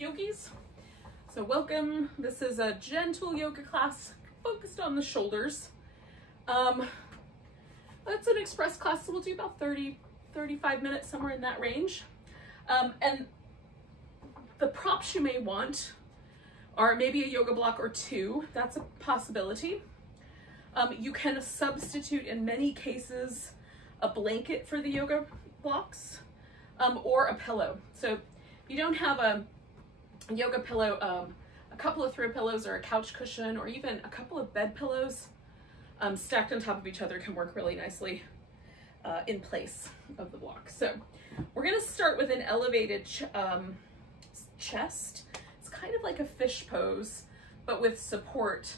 yogis. So welcome. This is a gentle yoga class focused on the shoulders. It's an express class, so we'll do about 35 minutes, somewhere in that range. And the props you may want are maybe a yoga block or two. That's a possibility. You can substitute, in many cases, a blanket for the yoga blocks, or a pillow. So if you don't have a yoga pillow, a couple of throw pillows or a couch cushion or even a couple of bed pillows stacked on top of each other can work really nicely in place of the block. So we're going to start with an elevated chest. It's kind of like a fish pose, but with support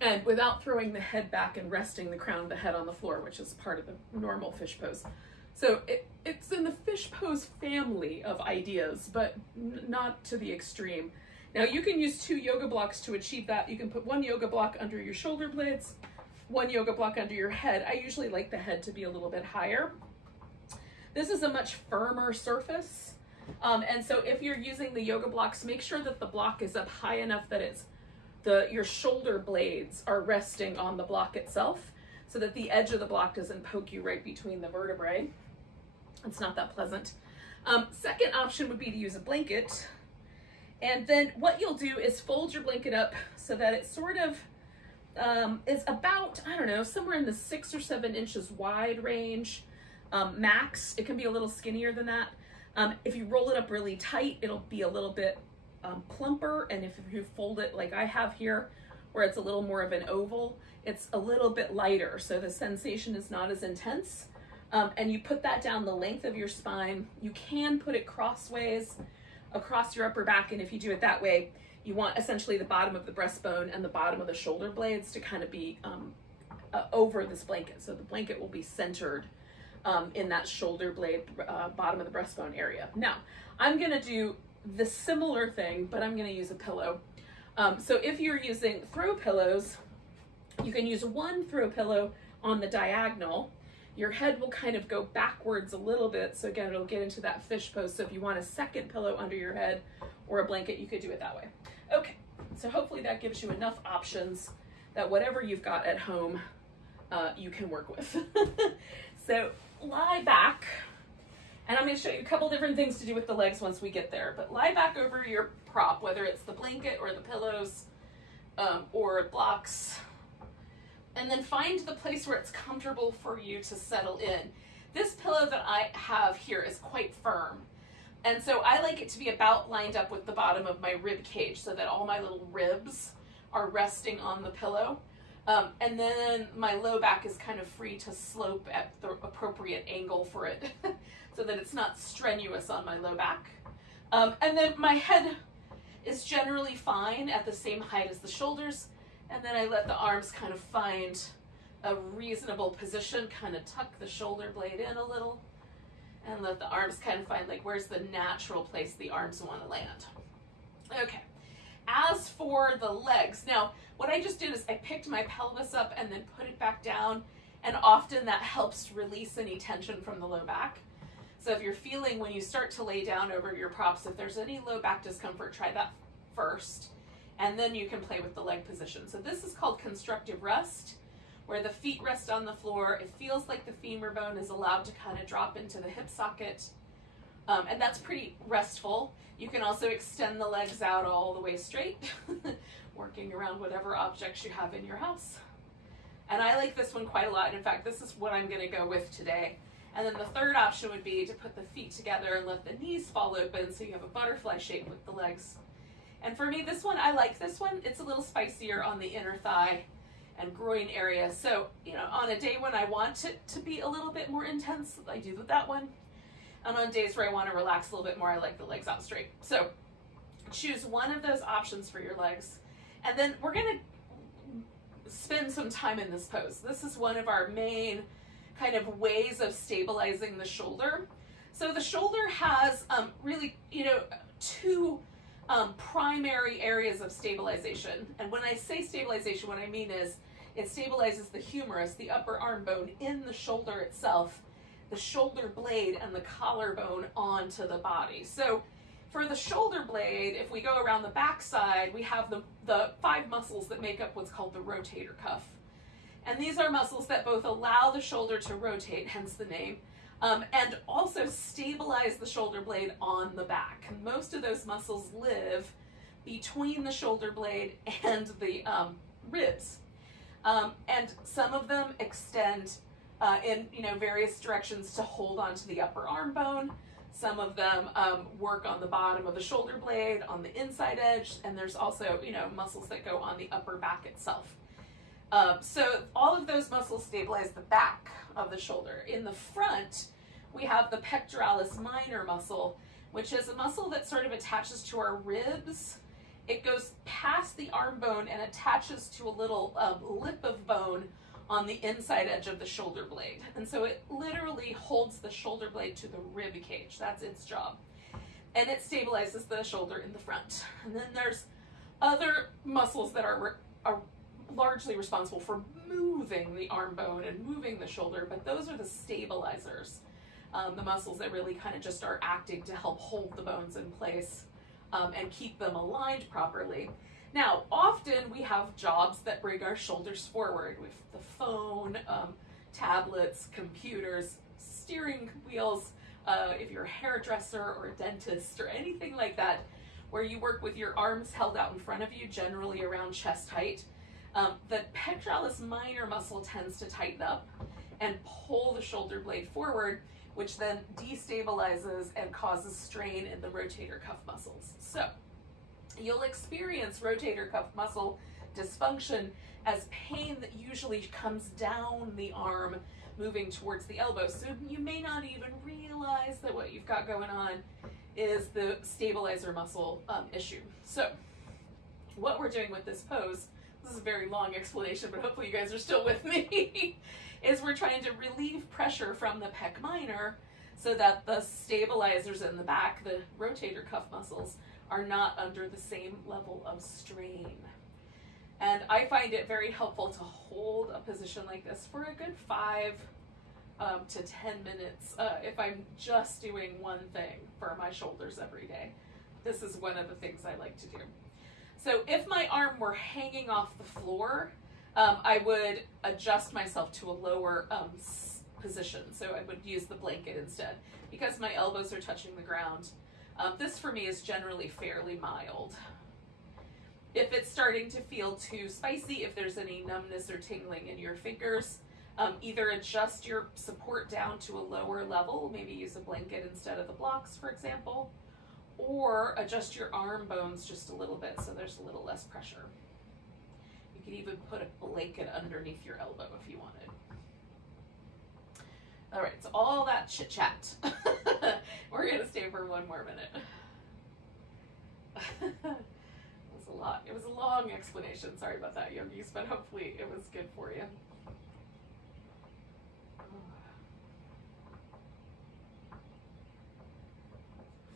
and without throwing the head back and resting the crown of the head on the floor, which is part of the normal fish pose. So it's in the fish pose family of ideas, but not to the extreme. Now you can use 2 yoga blocks to achieve that. You can put 1 yoga block under your shoulder blades, 1 yoga block under your head. I usually like the head to be a little bit higher. This is a much firmer surface. And so if you're using the yoga blocks, make sure that the block is up high enough that your shoulder blades are resting on the block itself, so that the edge of the block doesn't poke you right between the vertebrae. It's not that pleasant. Second option would be to use a blanket. And then what you'll do is fold your blanket up so that it sort of is about, I don't know, somewhere in the 6 or 7 inches wide range, max. It can be a little skinnier than that. If you roll it up really tight, it'll be a little bit plumper. And if you fold it like I have here, where it's a little more of an oval, it's a little bit lighter. So the sensation is not as intense. And you put that down the length of your spine. You can put it crossways across your upper back. And if you do it that way, you want essentially the bottom of the breastbone and the bottom of the shoulder blades to kind of be over this blanket. So the blanket will be centered in that shoulder blade, bottom of the breastbone area. Now, I'm gonna do the similar thing, but I'm gonna use a pillow. So if you're using throw pillows, you can use 1 throw pillow on the diagonal. Your head will kind of go backwards a little bit. So again, it'll get into that fish pose. So if you want a second pillow under your head or a blanket, you could do it that way. Okay, so hopefully that gives you enough options that whatever you've got at home, you can work with. So lie back, and I'm gonna show you a couple different things to do with the legs once we get there, but lie back over your prop, whether it's the blanket or the pillows or blocks. And then find the place where it's comfortable for you to settle in. This pillow that I have here is quite firm. And so I like it to be about lined up with the bottom of my rib cage so that all my little ribs are resting on the pillow. And then my low back is kind of free to slope at the appropriate angle for it so that it's not strenuous on my low back. And then my head is generally fine at the same height as the shoulders. And then I let the arms kind of find a reasonable position, kind of tuck the shoulder blade in a little, and let the arms kind of find like where's the natural place the arms want to land. Okay, as for the legs, now what I just did is I picked my pelvis up and then put it back down, and often that helps release any tension from the low back. So if you're feeling when you start to lay down over your props, if there's any low back discomfort, try that first. And then you can play with the leg position. So this is called constructive rest, where the feet rest on the floor. It feels like the femur bone is allowed to kind of drop into the hip socket. And that's pretty restful. You can also extend the legs out all the way straight, working around whatever objects you have in your house. And I like this one quite a lot. And in fact, this is what I'm gonna go with today. And then the third option would be to put the feet together and let the knees fall open so you have a butterfly shape with the legs. And for me, this one, I like this one. It's a little spicier on the inner thigh and groin area. So, you know, on a day when I want it to be a little bit more intense, I do that one. And on days where I want to relax a little bit more, I like the legs out straight. So choose one of those options for your legs. And then we're going to spend some time in this pose. This is one of our main kind of ways of stabilizing the shoulder. So the shoulder has really, you know, 2 primary areas of stabilization. And when I say stabilization, what I mean is it stabilizes the humerus, the upper arm bone in the shoulder itself, the shoulder blade and the collarbone onto the body. So For the shoulder blade, if we go around the back side, we have the 5 muscles that make up what's called the rotator cuff. And these are muscles that both allow the shoulder to rotate, hence the name, and also stabilize the shoulder blade on the back. And most of those muscles live between the shoulder blade and the ribs. And some of them extend in various directions to hold onto the upper arm bone. Some of them work on the bottom of the shoulder blade, on the inside edge, and there's also muscles that go on the upper back itself. So all of those muscles stabilize the back of the shoulder. In the front, we have the pectoralis minor muscle, which is a muscle that sort of attaches to our ribs. It goes past the arm bone and attaches to a little lip of bone on the inside edge of the shoulder blade. And so it literally holds the shoulder blade to the rib cage. That's its job. And it stabilizes the shoulder in the front. And then there's other muscles that are largely responsible for moving the arm bone and moving the shoulder, but those are the stabilizers, the muscles that really kind of just are acting to help hold the bones in place and keep them aligned properly. Now, often we have jobs that bring our shoulders forward with the phone, tablets, computers, steering wheels, if you're a hairdresser or a dentist or anything like that, where you work with your arms held out in front of you, generally around chest height. The pectoralis minor muscle tends to tighten up and pull the shoulder blade forward, which then destabilizes and causes strain in the rotator cuff muscles. So you'll experience rotator cuff muscle dysfunction as pain that usually comes down the arm, moving towards the elbow. So you may not even realize that what you've got going on is the stabilizer muscle issue. So what we're doing with this pose, this is a very long explanation, but hopefully you guys are still with me, is we're trying to relieve pressure from the pec minor so that the stabilizers in the back, the rotator cuff muscles, are not under the same level of strain. And I find it very helpful to hold a position like this for a good 5 to 10 minutes if I'm just doing one thing for my shoulders every day. This is one of the things I like to do. So if my arm were hanging off the floor, I would adjust myself to a lower position. So I would use the blanket instead. Because my elbows are touching the ground, this for me is generally fairly mild. If it's starting to feel too spicy, if there's any numbness or tingling in your fingers, either adjust your support down to a lower level, maybe use a blanket instead of the blocks, for example, or adjust your arm bones just a little bit so there's a little less pressure. You could even put a blanket underneath your elbow if you wanted. All right, so all that chit chat. We're gonna stay for one more minute. It was a long explanation. Sorry about that, yogis, but hopefully it was good for you.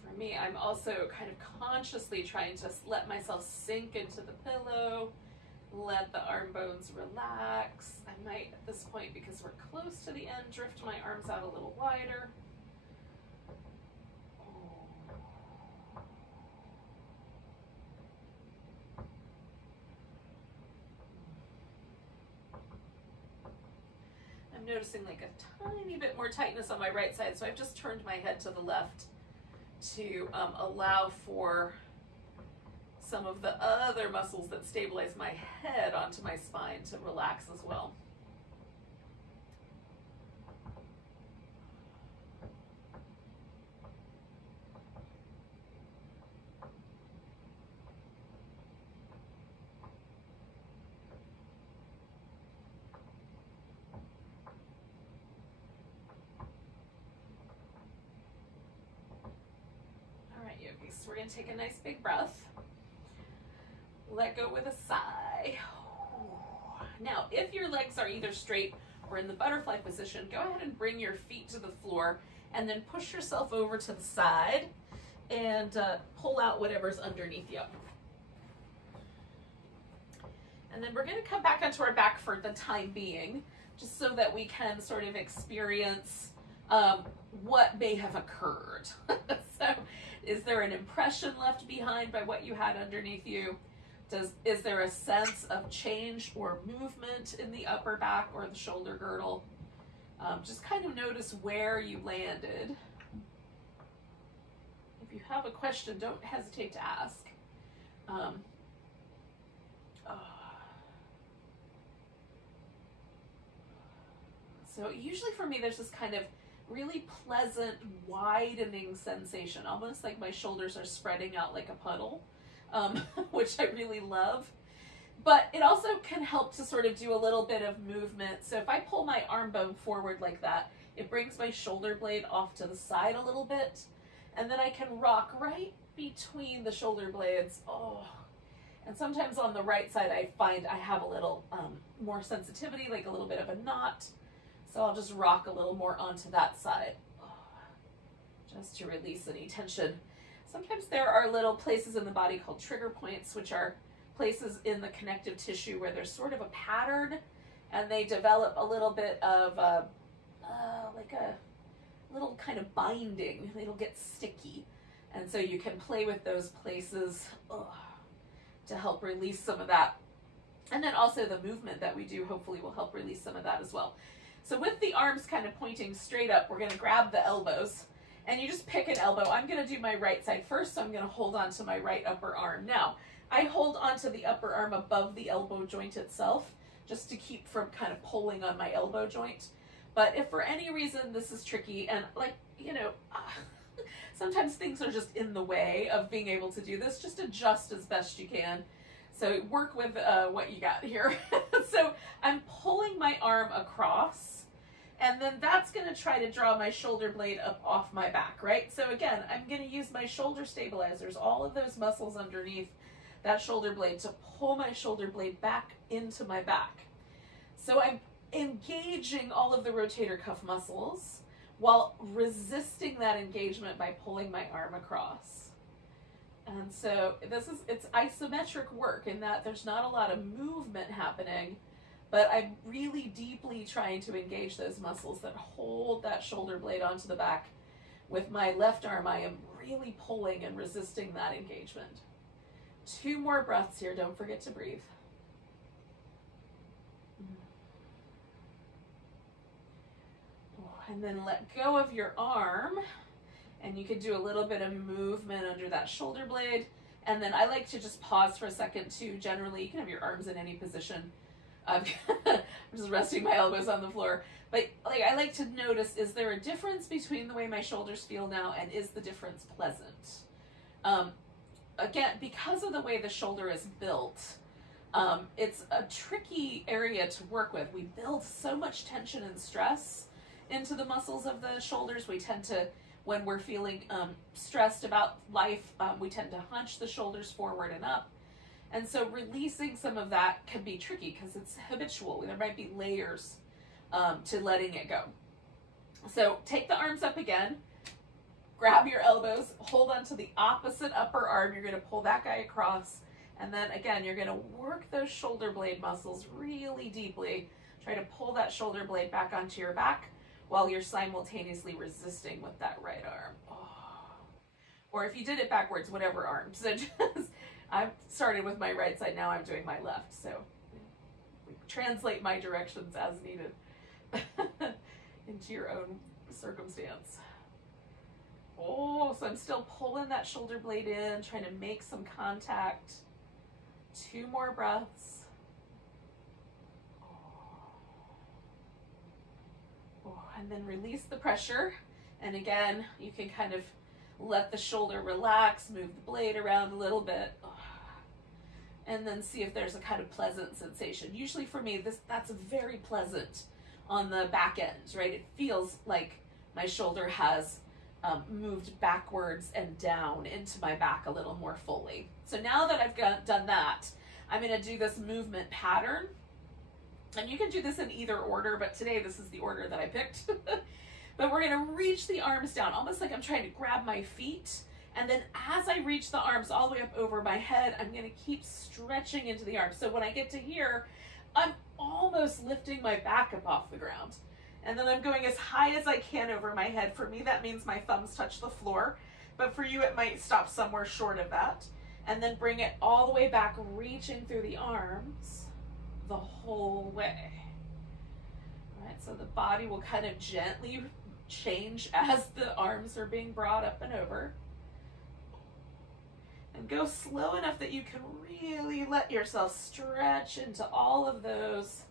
For me, I'm also kind of consciously trying to let myself sink into the pillow, let the arm bones relax. I might, at this point, because we're close to the end, drift my arms out a little wider. I'm noticing like a tiny bit more tightness on my right side, so I've just turned my head to the left to allow for some of the other muscles that stabilize my head onto my spine to relax as well. So we're going to take a nice big breath. Let go with a sigh. Now, if your legs are either straight or in the butterfly position, go ahead and bring your feet to the floor and then push yourself over to the side and pull out whatever's underneath you. And then we're going to come back onto our back for the time being, just so that we can sort of experience what may have occurred. So Is there an impression left behind by what you had underneath you? Is there a sense of change or movement in the upper back or the shoulder girdle? Just kind of notice where you landed. If you have a question, don't hesitate to ask. So usually for me, there's this kind of really pleasant widening sensation, almost like my shoulders are spreading out like a puddle, which I really love. But it also can help to sort of do a little bit of movement. So if I pull my arm bone forward like that, it brings my shoulder blade off to the side a little bit. And then I can rock right between the shoulder blades. Oh, and sometimes on the right side, I find I have a little more sensitivity, like a little bit of a knot. So I'll just rock a little more onto that side, just to release any tension. Sometimes there are little places in the body called trigger points, which are places in the connective tissue where there's sort of a pattern and they develop a little bit of like a little kind of binding. It'll get sticky. And so you can play with those places to help release some of that. And then also the movement that we do hopefully will help release some of that as well. So with the arms kind of pointing straight up, we're going to grab the elbows and you just pick an elbow. I'm going to do my right side first, so I'm going to hold on to my right upper arm. Now, I hold onto the upper arm above the elbow joint itself, just to keep from kind of pulling on my elbow joint. But if for any reason this is tricky, and like, you know, sometimes things are just in the way of being able to do this, just adjust as best you can. So work with what you got here. So I'm pulling my arm across, and then that's going to try to draw my shoulder blade up off my back, right? So again, I'm going to use my shoulder stabilizers, all of those muscles underneath that shoulder blade, to pull my shoulder blade back into my back. So I'm engaging all of the rotator cuff muscles while resisting that engagement by pulling my arm across. And so it's isometric work in that there's not a lot of movement happening, but I'm really deeply trying to engage those muscles that hold that shoulder blade onto the back. With my left arm, I am really pulling and resisting that engagement. 2 more breaths here. Don't forget to breathe. And then let go of your arm. And you could do a little bit of movement under that shoulder blade. And then I like to just pause for a second too. Generally, you can have your arms in any position. I'm just resting my elbows on the floor. But like, I like to notice, is there a difference between the way my shoulders feel now, and is the difference pleasant? Again, because of the way the shoulder is built, it's a tricky area to work with. We build so much tension and stress into the muscles of the shoulders. We tend to, when we're feeling stressed about life, we tend to hunch the shoulders forward and up. And so releasing some of that can be tricky because it's habitual. There might be layers to letting it go. So take the arms up again, grab your elbows, hold on to the opposite upper arm. You're going to pull that guy across. And then again, you're going to work those shoulder blade muscles really deeply. Try to pull that shoulder blade back onto your back while you're simultaneously resisting with that right arm. Oh. Or if you did it backwards, whatever arm. So just, I've started with my right side, now I'm doing my left. So translate my directions as needed into your own circumstance. Oh, so I'm still pulling that shoulder blade in, trying to make some contact. 2 more breaths. And then release the pressure. And again, you can kind of let the shoulder relax, move the blade around a little bit, and then see if there's a kind of pleasant sensation. Usually for me, that's very pleasant on the back end, right? It feels like my shoulder has moved backwards and down into my back a little more fully. So now that I've done that, I'm going to do this movement pattern. And you can do this in either order, but today this is the order that I picked. But we're going to reach the arms down, almost like I'm trying to grab my feet. And then as I reach the arms all the way up over my head, I'm going to keep stretching into the arms. So when I get to here, I'm almost lifting my back up off the ground. And then I'm going as high as I can over my head. For me, that means my thumbs touch the floor. but for you it might stop somewhere short of that. And then bring it all the way back, reaching through the arms the whole way. All right, so the body will kind of gently change as the arms are being brought up and over. And go slow enough that you can really let yourself stretch into all of those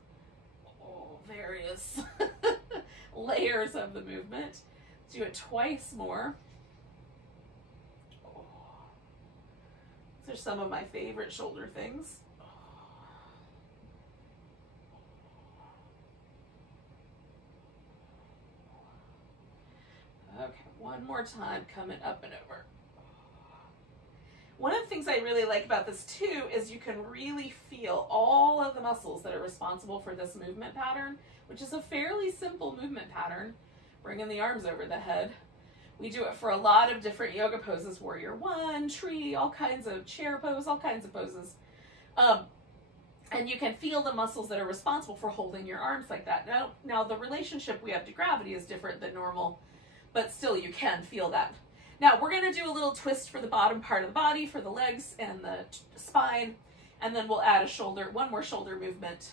various layers of the movement. Do it twice more. These are some of my favorite shoulder things. Okay, one more time, coming up and over. One of the things I really like about this too is you can really feel all of the muscles that are responsible for this movement pattern, which is a fairly simple movement pattern, bringing the arms over the head. We do it for a lot of different yoga poses, warrior one, tree, all kinds of chair pose, all kinds of poses. And you can feel the muscles that are responsible for holding your arms like that. Now the relationship we have to gravity is different than normal, but still you can feel that. Now we're going to do a little twist for the bottom part of the body, for the legs and the spine, and then we'll add one more shoulder movement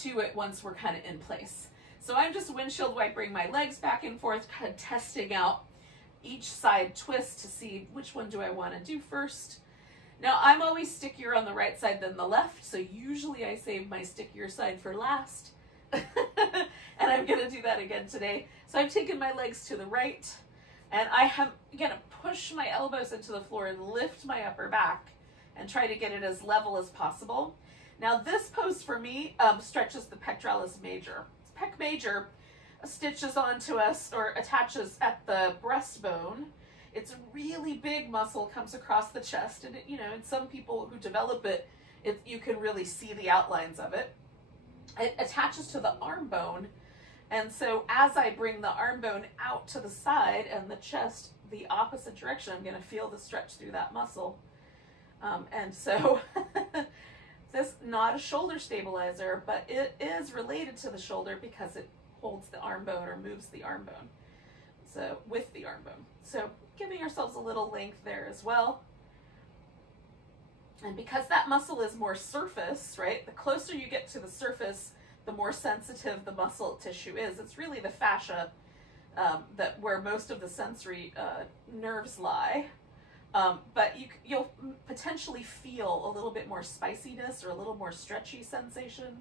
to it once we're kind of in place. So I'm just windshield wiping my legs back and forth, kind of testing out each side twist to see which one do I want to do first. Now I'm always stickier on the right side than the left, so usually I save my stickier side for last. And I'm going to do that again today. So I've taken my legs to the right, and I am going to push my elbows into the floor and lift my upper back and try to get it as level as possible. Now this pose for me stretches the pectoralis major. Pec major stitches onto us or attaches at the breastbone. It's a really big muscle, comes across the chest, and in some people who develop it, you can really see the outlines of it. It attaches to the arm bone, and so as I bring the arm bone out to the side and the chest the opposite direction, I'm going to feel the stretch through that muscle. And so this not a shoulder stabilizer, but it is related to the shoulder because it holds the arm bone or moves the arm bone. So with the arm bone. So giving ourselves a little length there as well. And because that muscle is more surface, right? The closer you get to the surface, the more sensitive the muscle tissue is. It's really the fascia where most of the sensory nerves lie. But you'll potentially feel a little bit more spiciness or a little more stretchy sensation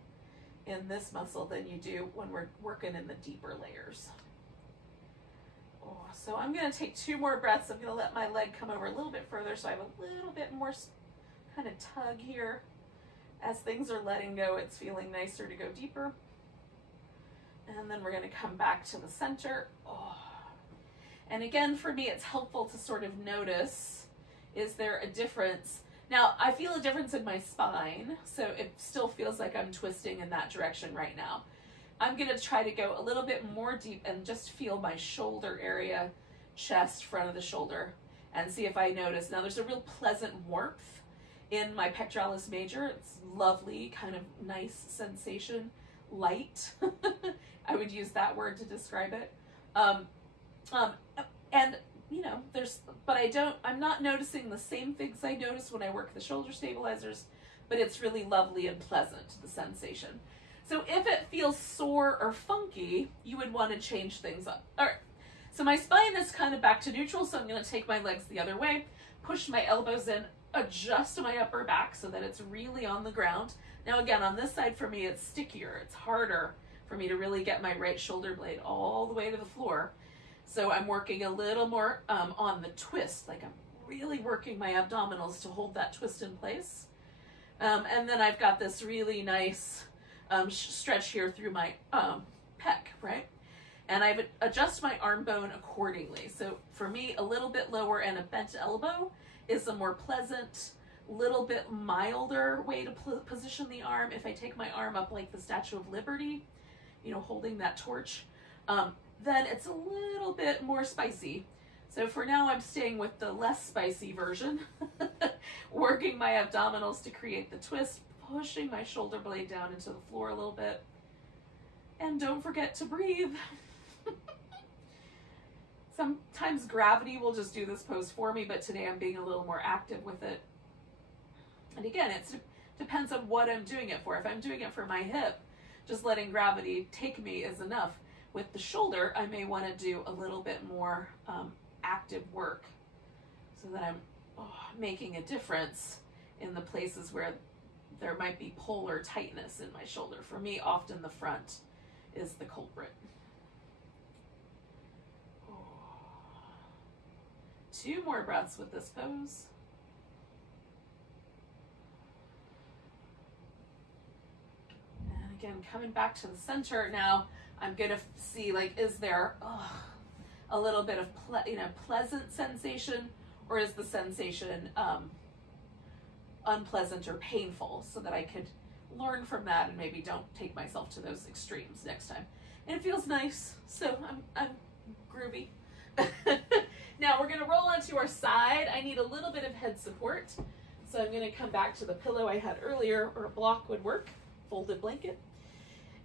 in this muscle than you do when we're working in the deeper layers. So I'm going to take 2 more breaths. I'm going to let my leg come over a little bit further so I have a little bit more kind of tug here. As things are letting go, it's feeling nicer to go deeper. And then we're going to come back to the center. And again, for me, it's helpful to sort of notice, is there a difference? Now, I feel a difference in my spine, so it still feels like I'm twisting in that direction right now. I'm going to try to go a little bit more deep and just feel my shoulder area, chest, front of the shoulder, and see if I notice. Now, there's a real pleasant warmth in my pectoralis major. It's lovely, kind of nice sensation, light. I would use that word to describe it. And I'm not noticing the same things I notice when I work the shoulder stabilizers, but it's really lovely and pleasant, the sensation. So if it feels sore or funky, you would want to change things up. All right, so my spine is kind of back to neutral, so I'm going to take my legs the other way, push my elbows in, adjust my upper back so that it's really on the ground. Now again, on this side for me, it's stickier. It's harder for me to really get my right shoulder blade all the way to the floor. So I'm working a little more on the twist, like I'm really working my abdominals to hold that twist in place. And then I've got this really nice stretch here through my pec, right? And I adjust my arm bone accordingly. So for me, a little bit lower and a bent elbow is a more pleasant, little bit milder way to position the arm. If I take my arm up like the Statue of Liberty, holding that torch, then it's a little bit more spicy. So for now, I'm staying with the less spicy version, working my abdominals to create the twist, pushing my shoulder blade down into the floor a little bit. And don't forget to breathe. Sometimes gravity will just do this pose for me, but today I'm being a little more active with it. And again, it depends on what I'm doing it for. If I'm doing it for my hip, just letting gravity take me is enough. With the shoulder, I may want to do a little bit more active work so that I'm making a difference in the places where there might be pull or tightness in my shoulder. For me, often the front is the culprit. 2 more breaths with this pose. And again, coming back to the center now, I'm gonna see, like, is there a little bit of pleasant sensation, or is the sensation unpleasant or painful, so that I could learn from that and maybe don't take myself to those extremes next time. And it feels nice, so I'm groovy. Now we're gonna roll onto our side. I need a little bit of head support, so I'm gonna come back to the pillow I had earlier, or a block would work, folded blanket.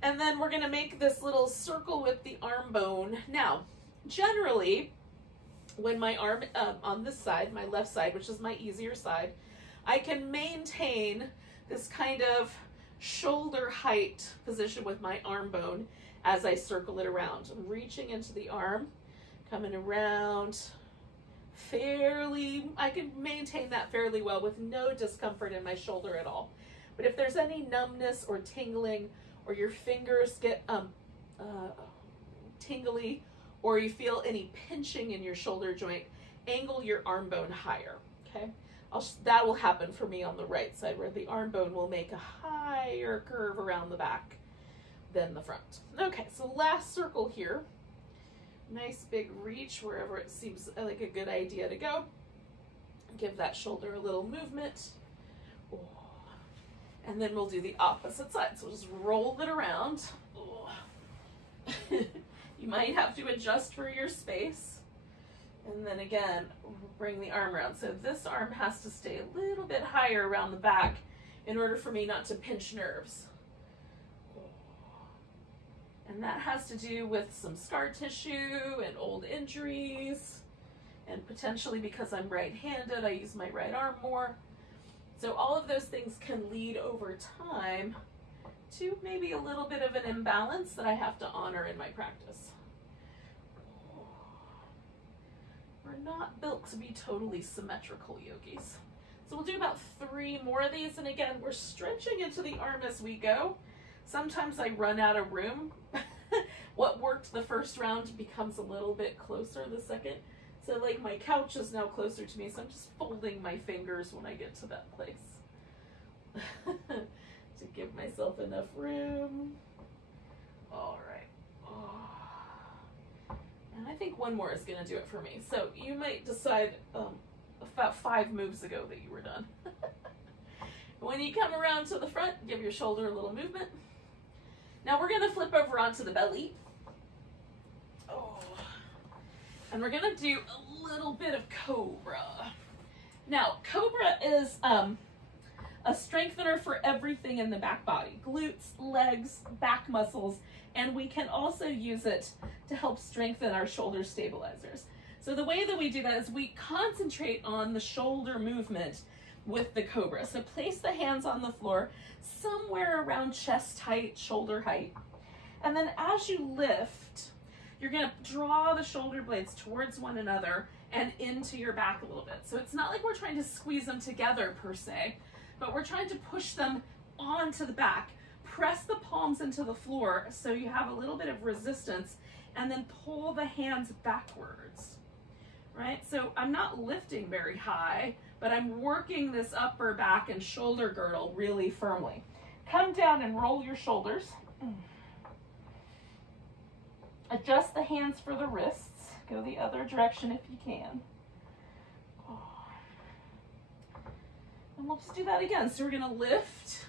And then we're gonna make this little circle with the arm bone. Now, generally, when my arm on this side, my left side, which is my easier side, I can maintain this kind of shoulder height position with my arm bone as I circle it around. I'm reaching into the arm, coming around fairly, I can maintain that fairly well with no discomfort in my shoulder at all. But if there's any numbness or tingling, or your fingers get tingly, or you feel any pinching in your shoulder joint, angle your arm bone higher, okay? That will happen for me on the right side, where the arm bone will make a higher curve around the back than the front. Okay, so last circle here. Nice big reach wherever it seems like a good idea to go. Give that shoulder a little movement. And then we'll do the opposite side. So we'll just roll it around. You might have to adjust for your space. And then again, bring the arm around. So this arm has to stay a little bit higher around the back in order for me not to pinch nerves. And that has to do with some scar tissue and old injuries. And potentially because I'm right-handed, I use my right arm more. So all of those things can lead over time to maybe a little bit of an imbalance that I have to honor in my practice. We're not built to be totally symmetrical yogis. So we'll do about 3 more of these. And again, we're stretching into the arm as we go. Sometimes I run out of room. What worked the first round becomes a little bit closer the second. So like my couch is now closer to me, so I'm just folding my fingers when I get to that place to give myself enough room. All right. And I think 1 more is going to do it for me. So you might decide about 5 moves ago that you were done. When you come around to the front, give your shoulder a little movement. Now we're going to flip over onto the belly. And we're going to do a little bit of cobra. Now, cobra is a strengthener for everything in the back body. Glutes, legs, back muscles, and we can also use it to help strengthen our shoulder stabilizers. So the way that we do that is we concentrate on the shoulder movement with the cobra. So place the hands on the floor somewhere around chest height, shoulder height. And then as you lift, you're going to draw the shoulder blades towards one another and into your back a little bit. So it's not like we're trying to squeeze them together per se, but we're trying to push them onto the back. Press the palms into the floor so you have a little bit of resistance, and then pull the hands backwards, right? So I'm not lifting very high, but I'm working this upper back and shoulder girdle really firmly. Come down and roll your shoulders. Adjust the hands for the wrists. Go the other direction if you can. And we'll just do that again. So we're going to lift,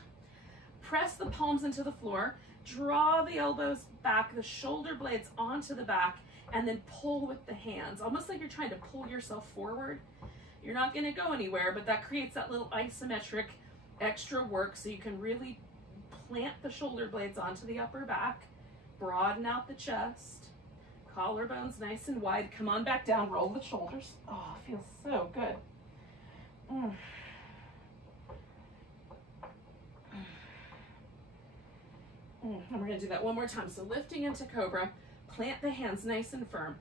press the palms into the floor, draw the elbows back, the shoulder blades onto the back, and then pull with the hands, almost like you're trying to pull yourself forward. You're not going to go anywhere, but that creates that little isometric extra work so you can really plant the shoulder blades onto the upper back, broaden out the chest, collarbones nice and wide. Come on back down, roll the shoulders. Oh, it feels so good. And we're gonna do that one more time. So lifting into cobra, plant the hands nice and firm.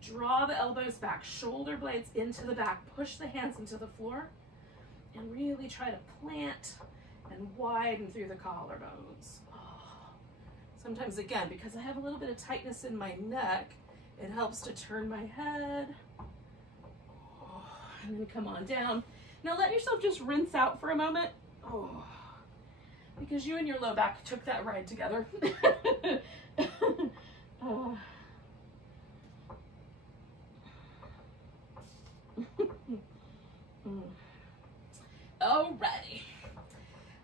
Draw the elbows back, shoulder blades into the back, push the hands into the floor, and really try to plant and widen through the collarbones. Oh. Sometimes, again, because I have a little bit of tightness in my neck, it helps to turn my head. Oh. And then come on down. Now let yourself just rinse out for a moment. Oh. Because you and your low back took that ride together. Oh. Alrighty.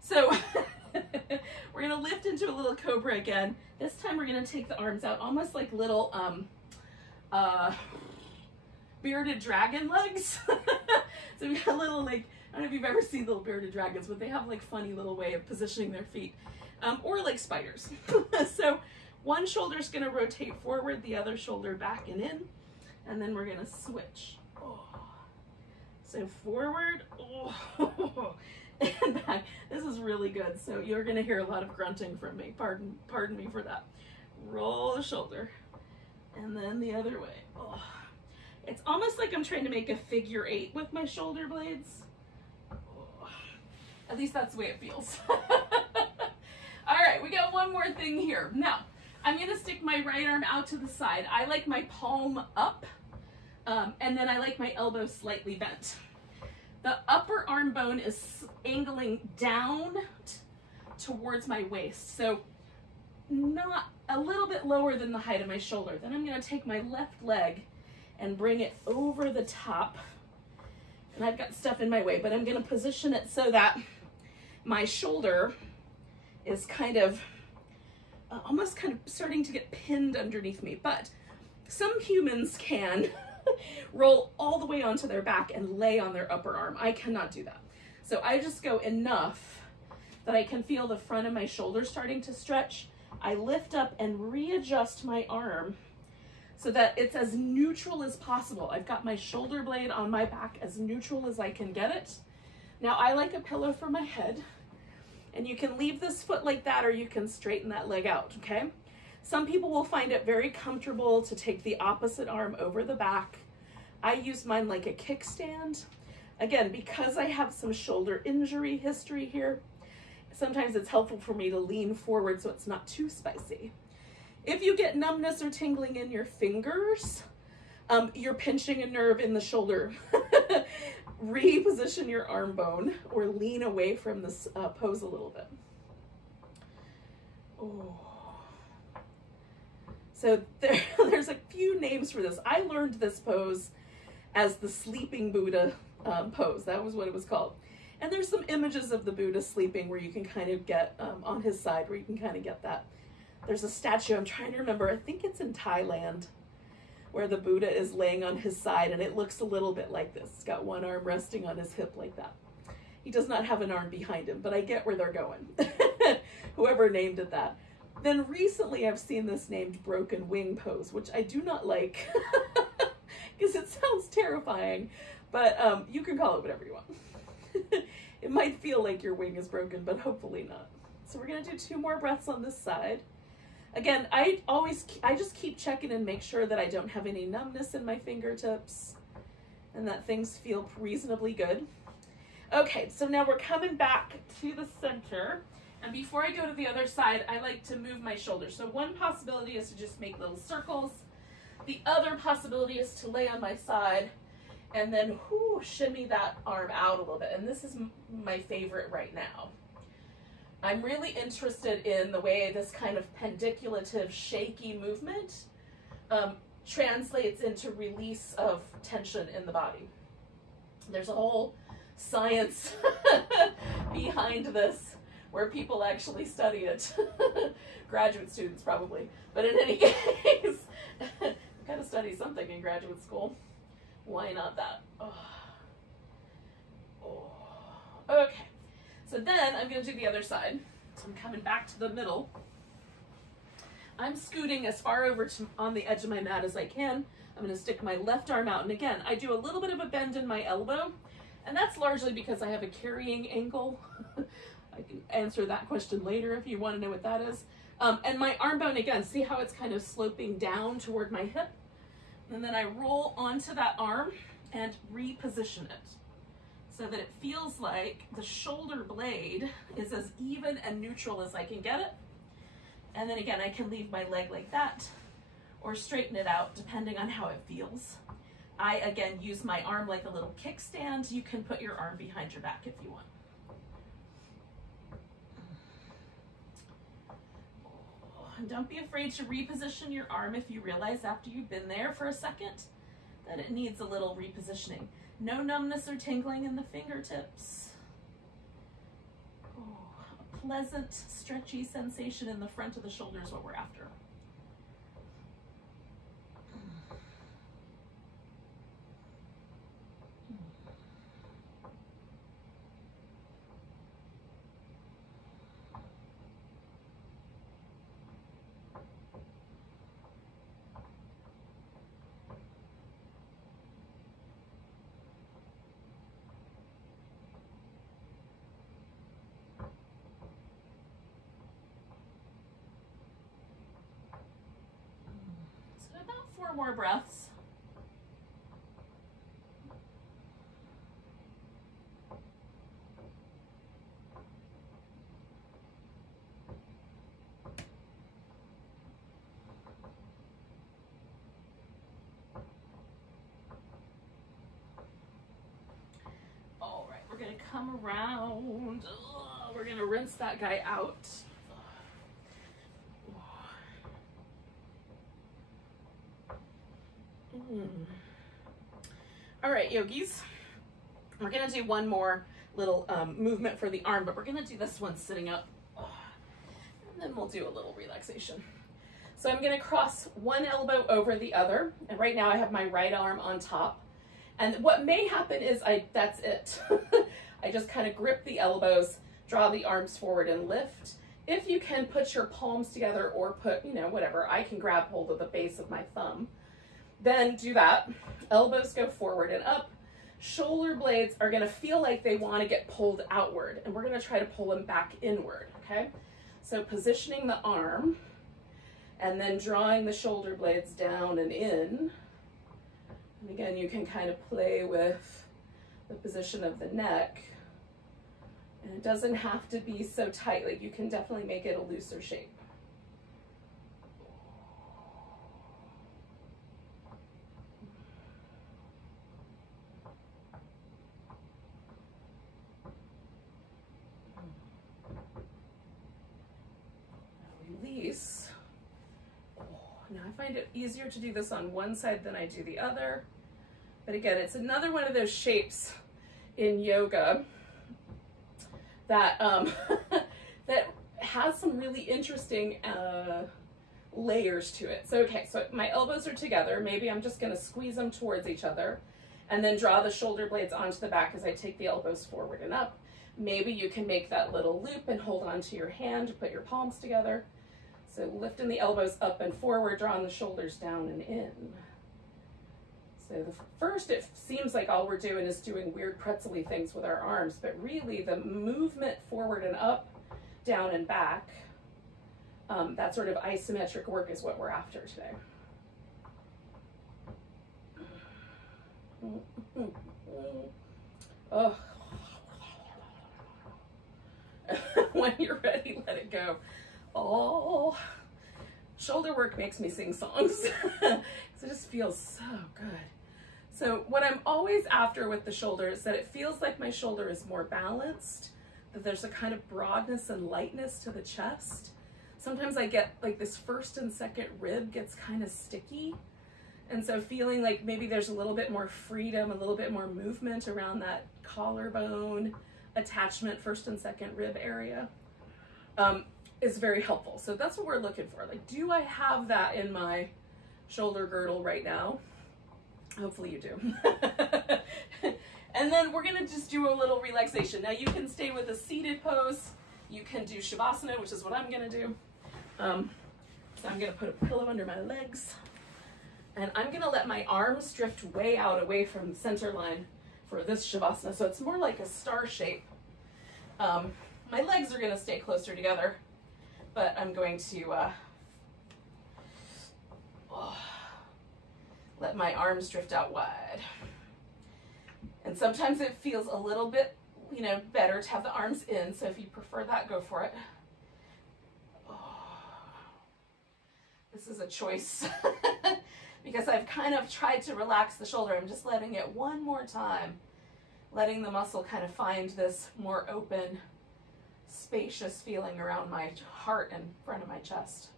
So we're gonna lift into a little cobra again. This time we're gonna take the arms out almost like little bearded dragon legs. So we got a little, like, I don't know if you've ever seen little bearded dragons, but they have like funny little way of positioning their feet, or like spiders. So one shoulder's gonna rotate forward, the other shoulder back and in, and then we're gonna switch. Oh. So forward, oh, and back. This is really good. So you're gonna hear a lot of grunting from me. Pardon me for that. Roll the shoulder, and then the other way. Oh. It's almost like I'm trying to make a figure 8 with my shoulder blades. Oh. At least that's the way it feels. All right, we got one more thing here. Now, I'm gonna stick my right arm out to the side. I like my palm up, and then I like my elbow slightly bent. The upper arm bone is angling down towards my waist, so not a little bit lower than the height of my shoulder. Then I'm gonna take my left leg and bring it over the top. And I've got stuff in my way, but I'm gonna position it so that my shoulder is kind of, almost kind of starting to get pinned underneath me. But some humans can roll all the way onto their back and lay on their upper arm. I cannot do that. So I just go enough that I can feel the front of my shoulder starting to stretch. I lift up and readjust my arm so that it's as neutral as possible. I've got my shoulder blade on my back as neutral as I can get it. Now I like a pillow for my head, and you can leave this foot like that, or you can straighten that leg out, okay? Some people will find it very comfortable to take the opposite arm over the back. I use mine like a kickstand. Again, because I have some shoulder injury history here, sometimes it's helpful for me to lean forward so it's not too spicy. If you get numbness or tingling in your fingers, you're pinching a nerve in the shoulder. Reposition your arm bone or lean away from this pose a little bit. Oh. So there's a few names for this. I learned this pose as the sleeping Buddha pose. That was what it was called. And there's some images of the Buddha sleeping where you can kind of get on his side, where you can kind of get that. There's a statue, I'm trying to remember, I think it's in Thailand, where the Buddha is laying on his side, and it looks a little bit like this. It's got one arm resting on his hip like that. He does not have an arm behind him, but I get where they're going. Whoever named it that. Then recently I've seen this named broken wing pose, which I do not like, because it sounds terrifying, but you can call it whatever you want. It might feel like your wing is broken, but hopefully not. So we're gonna do 2 more breaths on this side. Again, I just keep checking and make sure that I don't have any numbness in my fingertips and that things feel reasonably good. Okay, so now we're coming back to the center. And before I go to the other side, I like to move my shoulders. So one possibility is to just make little circles. The other possibility is to lay on my side and then shimmy that arm out a little bit. And this is my favorite right now. I'm really interested in the way this kind of pendiculative, shaky movement translates into release of tension in the body. There's a whole science behind this where people actually study it. Graduate students probably. But in any case, you gotta study something in graduate school. Why not that? Oh. Okay. So then I'm going to do the other side. So I'm coming back to the middle. I'm scooting as far over on the edge of my mat as I can. I'm going to stick my left arm out. And again, I do a little bit of a bend in my elbow, and that's largely because I have a carrying ankle. I can answer that question later if you want to know what that is. And my arm bone, again, see how it's kind of sloping down toward my hip? And then I roll onto that arm and reposition it so that it feels like the shoulder blade is as even and neutral as I can get it. And then again, I can leave my leg like that or straighten it out depending on how it feels. I, again, use my arm like a little kickstand. You can put your arm behind your back if you want. And don't be afraid to reposition your arm if you realize after you've been there for a second that it needs a little repositioning. No numbness or tingling in the fingertips. Oh, a pleasant, stretchy sensation in the front of the shoulder is what we're after. About 4 more breaths. All right, we're going to come around. We're going to rinse that guy out. All right, yogis, we're gonna do one more little movement for the arm, but we're gonna do this one sitting up, and then we'll do a little relaxation. So I'm gonna cross one elbow over the other, and right now I have my right arm on top, and what may happen is that's it. I just kind of grip the elbows, draw the arms forward and lift. If you can put your palms together or put, whatever, I can grab hold of the base of my thumb. Then do that. Elbows go forward and up. Shoulder blades are gonna feel like they wanna get pulled outward, and we're gonna try to pull them back inward, okay? So positioning the arm, and then drawing the shoulder blades down and in. And again, you can kind of play with the position of the neck. And it doesn't have to be so tight, like you can definitely make it a looser shape. Release. Now I find it easier to do this on one side than I do the other. But again, it's another one of those shapes in yoga that that has some really interesting layers to it. So okay, so my elbows are together. Maybe I'm just gonna squeeze them towards each other and then draw the shoulder blades onto the back as I take the elbows forward and up. Maybe you can make that little loop and hold on to your hand to put your palms together. So lifting the elbows up and forward, drawing the shoulders down and in. So the first, it seems like all we're doing is doing weird pretzel-y things with our arms, but really the movement forward and up, down and back, that sort of isometric work is what we're after today. Oh. When you're ready, let it go. Oh, shoulder work makes me sing songs. It just feels so good. So what I'm always after with the shoulder is that it feels like my shoulder is more balanced, that there's a kind of broadness and lightness to the chest. Sometimes I get like this first and second rib gets kind of sticky. And so feeling like maybe there's a little bit more freedom, a little bit more movement around that collarbone attachment, first and second rib area, is very helpful. So that's what we're looking for. Like, do I have that in my shoulder girdle right now? Hopefully you do. And then we're gonna just do a little relaxation. Now you can stay with a seated pose. You can do Shavasana, which is what I'm gonna do. So I'm gonna put a pillow under my legs, and I'm gonna let my arms drift way out away from the center line for this Shavasana. So it's more like a star shape. My legs are gonna stay closer together, but I'm going to let my arms drift out wide. And sometimes it feels a little bit, you know, better to have the arms in. So if you prefer that, go for it. This is a choice because I've kind of tried to relax the shoulder. I'm just letting it one more time, letting the muscle kind of find this more open, spacious feeling around my heart and front of my chest.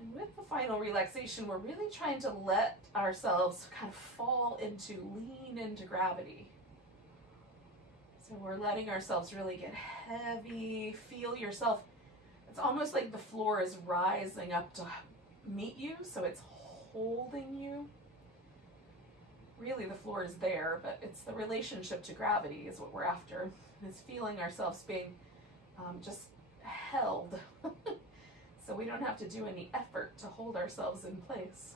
And with the final relaxation, we're really trying to let ourselves kind of fall into, lean into gravity. So we're letting ourselves really get heavy, feel yourself. It's almost like the floor is rising up to meet you, so it's holding you. Really, the floor is there, but it's the relationship to gravity is what we're after. It's feeling ourselves being just held. So we don't have to do any effort to hold ourselves in place.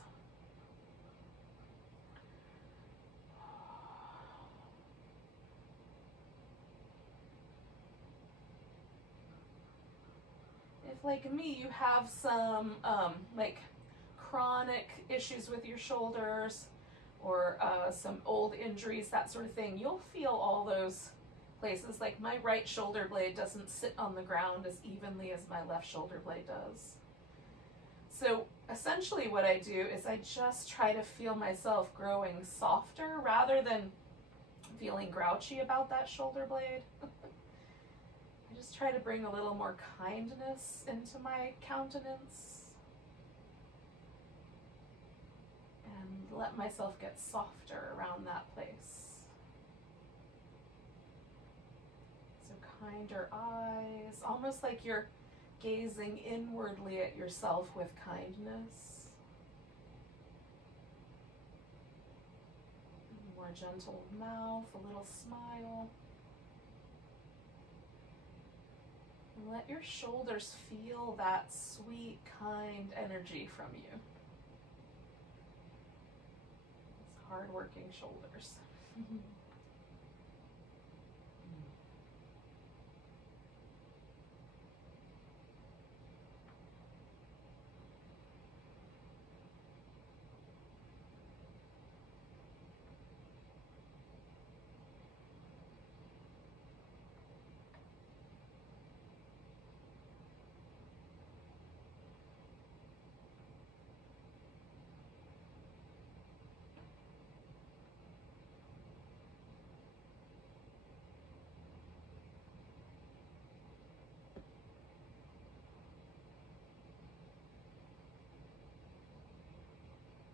If, like me, you have some like chronic issues with your shoulders or some old injuries, that sort of thing, you'll feel all those places. Like my right shoulder blade doesn't sit on the ground as evenly as my left shoulder blade does. So essentially what I do is I just try to feel myself growing softer rather than feeling grouchy about that shoulder blade. I just try to bring a little more kindness into my countenance and let myself get softer around that place. So kinder eyes, almost like you're gazing inwardly at yourself with kindness. More gentle mouth, a little smile. And let your shoulders feel that sweet, kind energy from you. It's hard-working shoulders.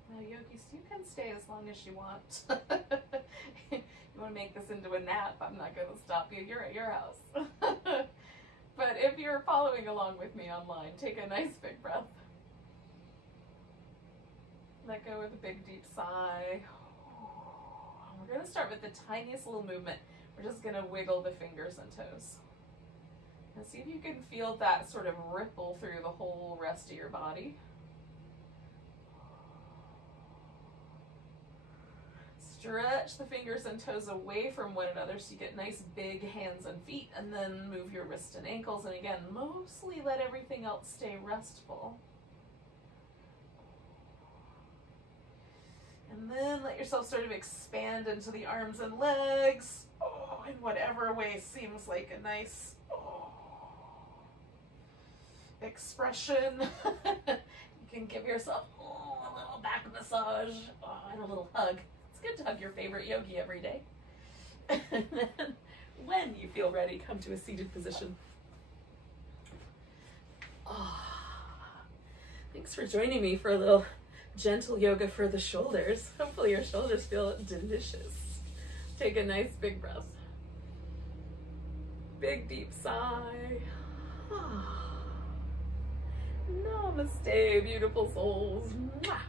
Now, yogis, you can stay as long as you want. You want to make this into a nap, I'm not going to stop you. You're at your house. But if you're following along with me online, take a nice big breath. Let go with a big deep sigh. We're going to start with the tiniest little movement. We're just going to wiggle the fingers and toes. And see if you can feel that sort of ripple through the whole rest of your body. Stretch the fingers and toes away from one another so you get nice big hands and feet, and then move your wrists and ankles, and again, mostly let everything else stay restful. And then let yourself sort of expand into the arms and legs, in whatever way seems like a nice expression. You can give yourself a little back massage and a little hug. Good to hug your favorite yogi every day. And then when you feel ready, come to a seated position. Thanks for joining me for a little gentle yoga for the shoulders. Hopefully your shoulders feel delicious. Take a nice big breath. Big deep sigh. Namaste, beautiful souls. Mwah.